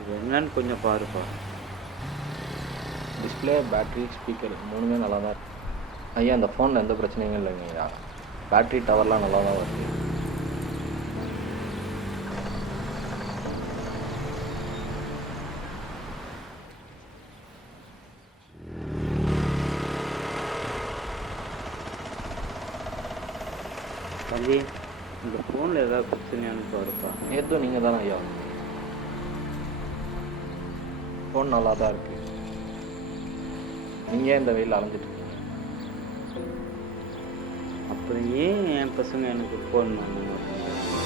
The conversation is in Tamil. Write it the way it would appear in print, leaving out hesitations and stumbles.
இது என்னன்னு கொஞ்சம் பாருப்பா. டிஸ்பிளே, பேட்டரி, ஸ்பீக்கர் 3மே நல்லா தான் இருக்கு. ஐயா இந்த ஃபோனில் எந்த பிரச்சனையும் இல்லைங்க ஐயா. பேட்டரி டவர்லாம் நல்லா தான் வருது. தம்பி, இந்த ஃபோனில் ஏதாவது பிரச்சனையான்னு பாருப்பா. நேற்றும் நீங்கள் தானே ஐயா வந்தீங்க. ஃபோன் நல்லா தான் இருக்கு. நீங்கள் ஏன் இந்த வெயில் அலைஞ்சிட்டு இருக்கீங்க? அப்புறம் ஏன் என் பசங்க எனக்கு ஃபோன் பண்ண மாட்டாங்க?